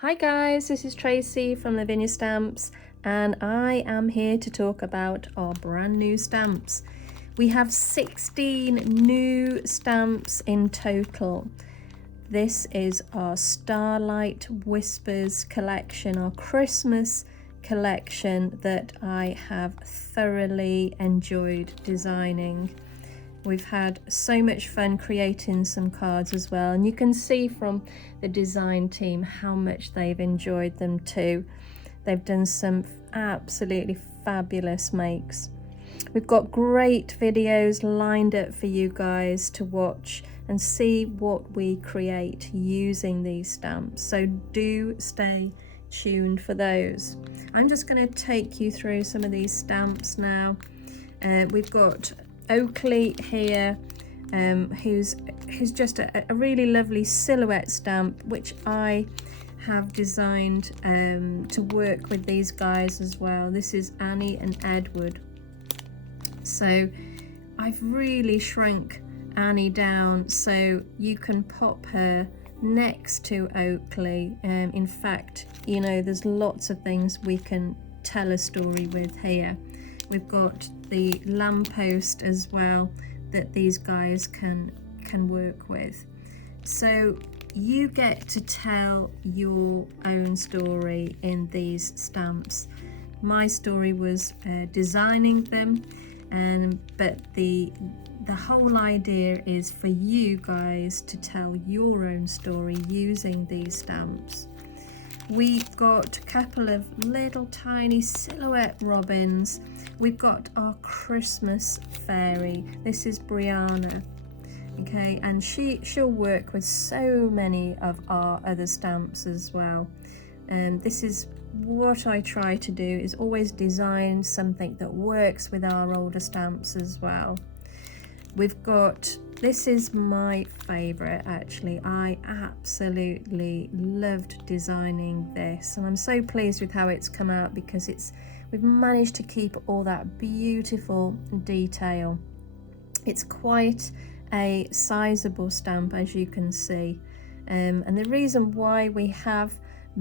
Hi guys, this is Tracy from Lavinia Stamps and I am here to talk about our brand new stamps. We have 16 new stamps in total. This is our Starlight Whispers collection, our Christmas collection that I have thoroughly enjoyed designing. We've had so much fun creating some cards as well, and you can see from the design team how much they've enjoyed them too. They've done some absolutely fabulous makes. We've got great videos lined up for you guys to watch and see what we create using these stamps, so do stay tuned for those. I'm just going to take you through some of these stamps now. We've got Oakley here, who's just a really lovely silhouette stamp, which I have designed to work with these guys as well. This is Annie and Edward. So I've really shrunk Annie down so you can pop her next to Oakley. In fact, you know, there's lots of things we can tell a story with here. We've got the lamppost as well that these guys can work with. So you get to tell your own story in these stamps. My story was designing them, but the whole idea is for you guys to tell your own story using these stamps. We've got a couple of little tiny silhouette robins. We've got our Christmas fairy. This is Brianna, okay, and she'll work with so many of our other stamps as well. And this is what I try to do, is always design something that works with our older stamps as well. We've got, this is my favorite actually. I absolutely loved designing this, and I'm so pleased with how it's come out because we've managed to keep all that beautiful detail. It's quite a sizable stamp, as you can see, and the reason why we have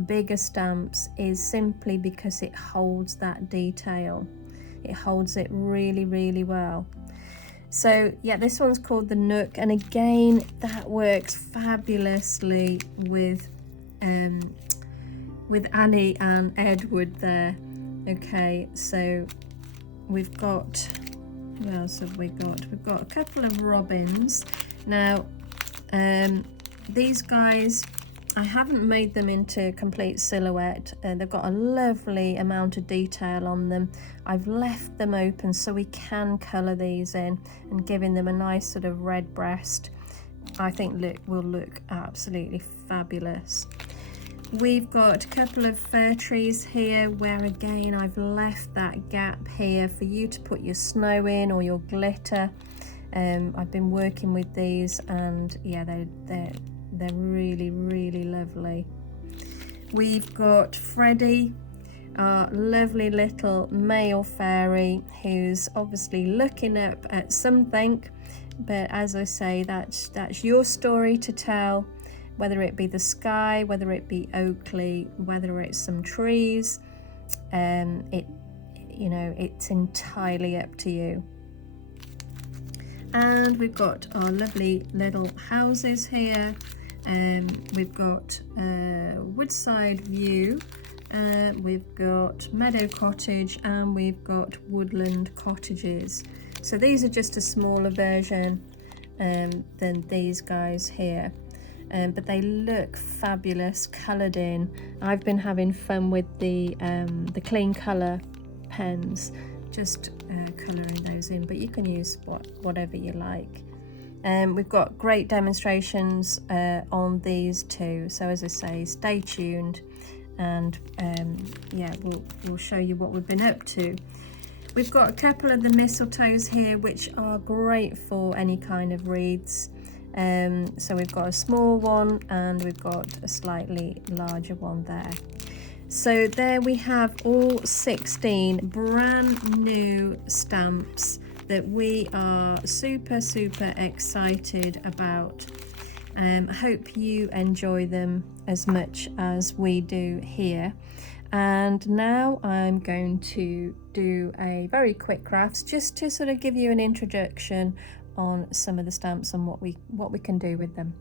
bigger stamps is simply because it holds that detail. It holds it really well. So yeah, this one's called the Nook, and again that works fabulously with Annie and Edward there. Okay, so we've got, what else have we got? We've got a couple of robins. Now these guys, I haven't made them into complete silhouette. They've got a lovely amount of detail on them. I've left them open so we can colour these in, and giving them a nice sort of red breast, I think will look absolutely fabulous. We've got a couple of fir trees here where again I've left that gap here for you to put your snow in or your glitter. I've been working with these, and yeah, they're really lovely. We've got Freddie, our lovely little male fairy, who's obviously looking up at something, but as I say, that's your story to tell, whether it be the sky, whether it be Oakley, whether it's some trees, you know, it's entirely up to you. And we've got our lovely little houses here. We've got Woodside View, we've got Meadow Cottage, and we've got Woodland Cottages. So these are just a smaller version than these guys here, but they look fabulous coloured in. I've been having fun with the clean colour pens, just colouring those in, but you can use whatever you like. We've got great demonstrations on these too, so as I say, stay tuned, and yeah, we'll show you what we've been up to. We've got a couple of the mistletoes here which are great for any kind of wreaths. So we've got a small one and we've got a slightly larger one there. So there we have all 16 brand new stamps that we are super excited about. I hope you enjoy them as much as we do here. And now I'm going to do a very quick crafts just to sort of give you an introduction on some of the stamps and what we can do with them.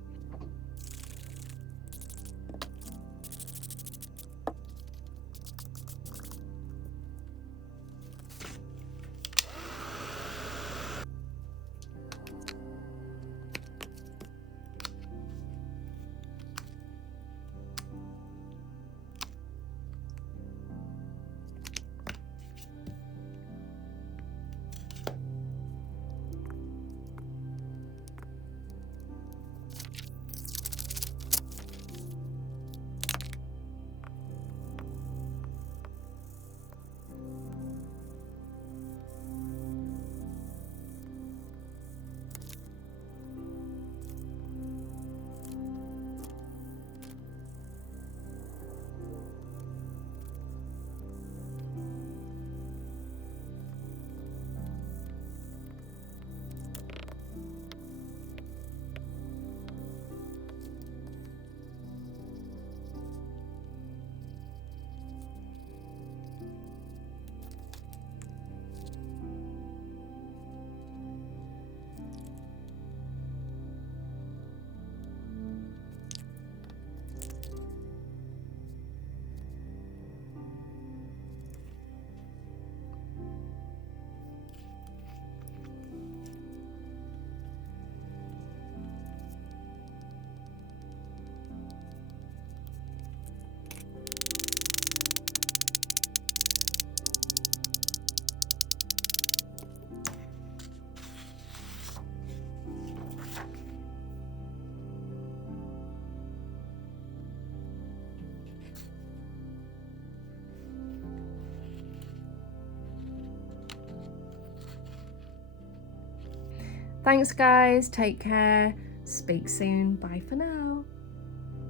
Thanks guys, take care, speak soon, bye for now.